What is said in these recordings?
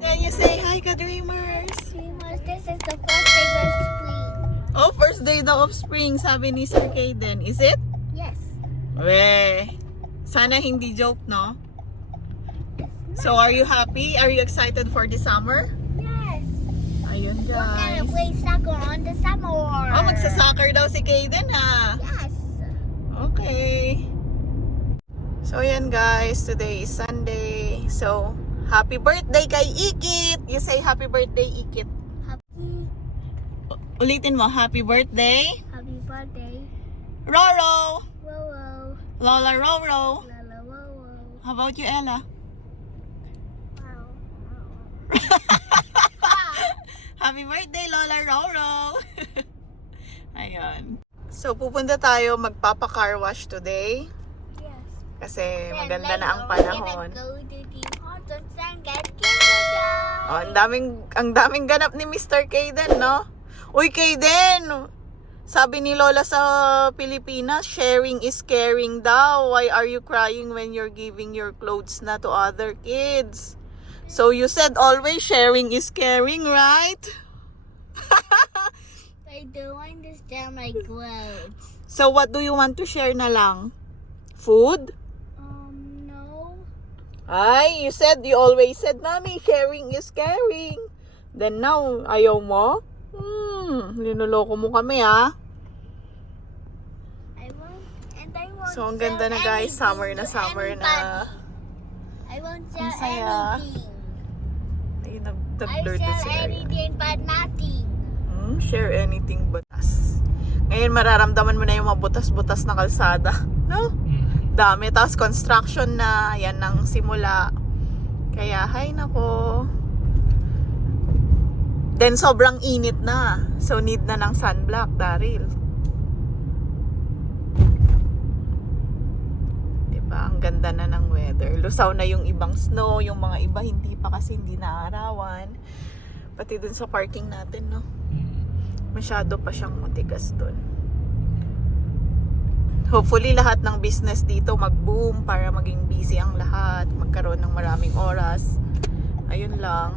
Can you say hi, ka-dreamers? This is the first day of spring. Oh, first day daw of spring, sabi ni Sir Kaden. Is it? Yes. Weh, sana hindi joke, no? So, are you happy? Are you excited for the summer? Yes. Ayun, We're gonna guys. play soccer on the summer. Oh, magsa-soccer daw si Kaden, ha? Yes. Okay. So, ayan, guys. Today is Sunday. So, happy birthday kay Ikit! You say happy birthday, Ikit. Ulitin mo, happy birthday, Happy birthday. Roro! Whoa, Lola Roro! Lala, whoa. How about you, Ella? Wow. Happy birthday, Lola Roro! Ayun. So, pupunta tayo magpapa-car wash today. Yes. Kasi Then maganda na ang later, we're panahon. gonna go to the haunted and get kindergarten. Oh, ang daming ganap ni Mr. Kaden, no? Uy, Kaden! Sabi ni Lola sa Pilipinas, sharing is caring daw. Why are you crying when you're giving your clothes na to other kids? So you said always sharing is caring, right? I don't understand my clothes. So what do you want to share na lang? Food? No. Ay, you always said, Mommy, sharing is caring. Then now, ayaw mo? Linuloko mo kami, ha? I won't So, ang ganda na, guys. Summer na summer na. I won't Ang sell saya. anything. Ay, I nag-blur din sell sila yan. anything but nothing. Share anything butas. Ngayon, mararamdaman mo na yung mabutas-butas na kalsada. No? Dami. Tapos, construction na. Yan ang simula. Kaya, hay nako. Then, sobrang init na. So, need na ng sunblock, Daryl. Diba? Ang ganda na ng weather. Lusaw na yung ibang snow. Yung mga iba, hindi pa kasi hindi naarawan. Pati dun sa parking natin, no? Masyado pa siyang matigas dun. Hopefully, lahat ng business dito mag-boom para maging busy ang lahat. Magkaroon ng maraming oras. Ayun lang.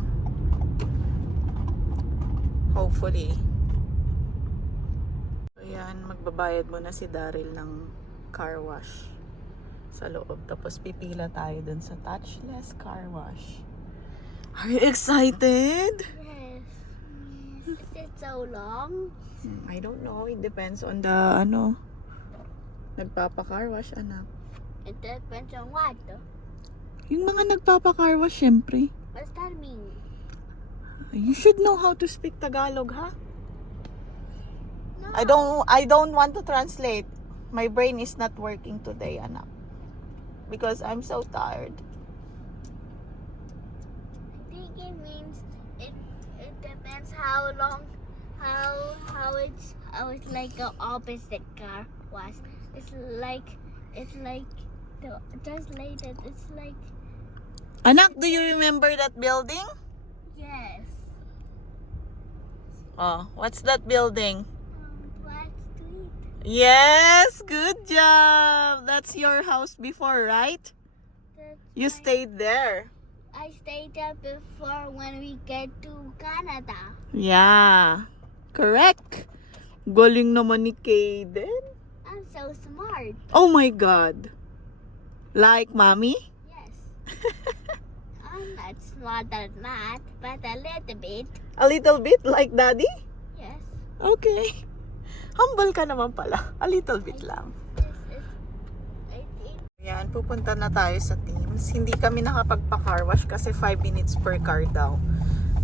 Hopefully. Ayan, magbabayad muna si Daryl ng car wash sa loob. Tapos pipila tayo dun sa touchless car wash. Are you excited? Yes. Is it so long? I don't know. It depends on the nagpapa-car wash, anak. It depends on what? Yung mga nagpapa-car wash, syempre. What's that mean? You should know how to speak Tagalog, ha? No. I don't want to translate. My brain is not working today, anak. Because I'm so tired. I think it means it depends how long how it's like the opposite car was. It's like the translated. It's like Anak, do you remember that building? yes. Oh, what's that building? Black Street. Yes, good job. That's your house before, right? That's You right. stayed there. I stayed there before when we get to Canada. Yeah, correct. Galing naman ni Kaden. I'm so smart. Oh my God. Like mommy? Yes. I'm not smarter than that, but a little bit. A little bit like daddy? Yes. Okay. Humble ka naman pala. A little bit lang. This is, I think. Yan, pupunta na tayo sa Teams. Hindi kami nakapagpa-car wash kasi 5 minutes per car daw.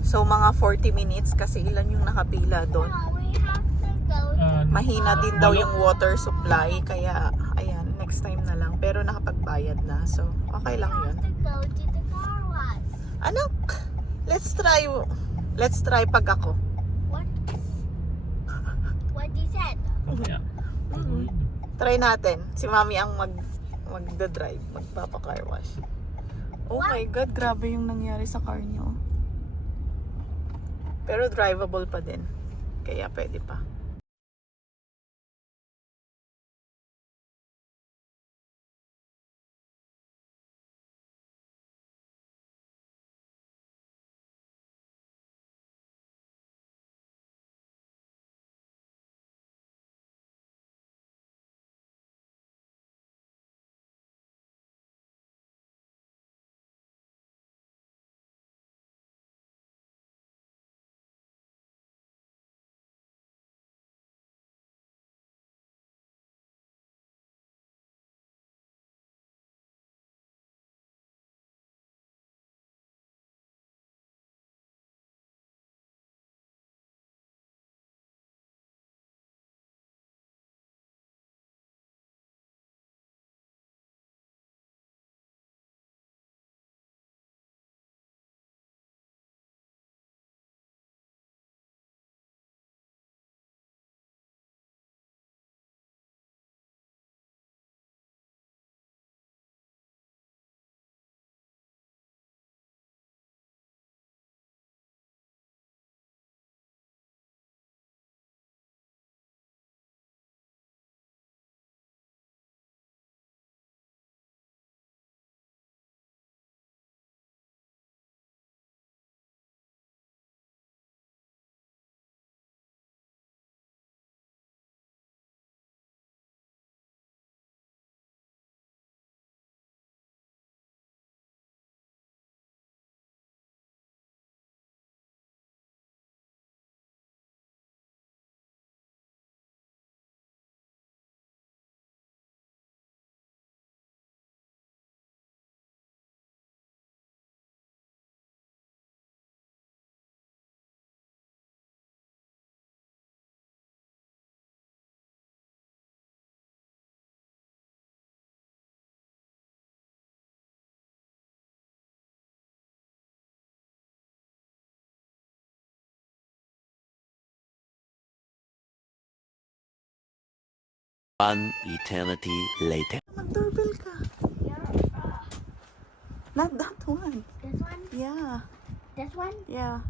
So, mga 40 minutes kasi ilan yung nakapila doon. No, we have to go to Mahina din daw yung water supply. Kaya, ayan, next time na lang. Pero nakapagbayad na. So, okay lang yun. go to the car wash. Anak, let's try pag ako. What? What you said? Yeah. Try natin. Si mami ang magda-drive, magpapa-car wash. Oh my God, grabe yung nangyari sa car niyo. Pero drivable pa din. Kaya pwede pa. One eternity later. Mag-doorbell ka. Not that one. This one? Yeah. This one? Yeah.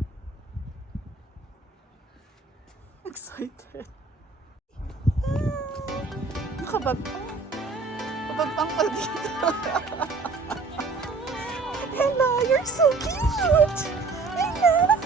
Excited. Nakabag pa. Kabagpang pa dito. Ella, you're so cute! Ella!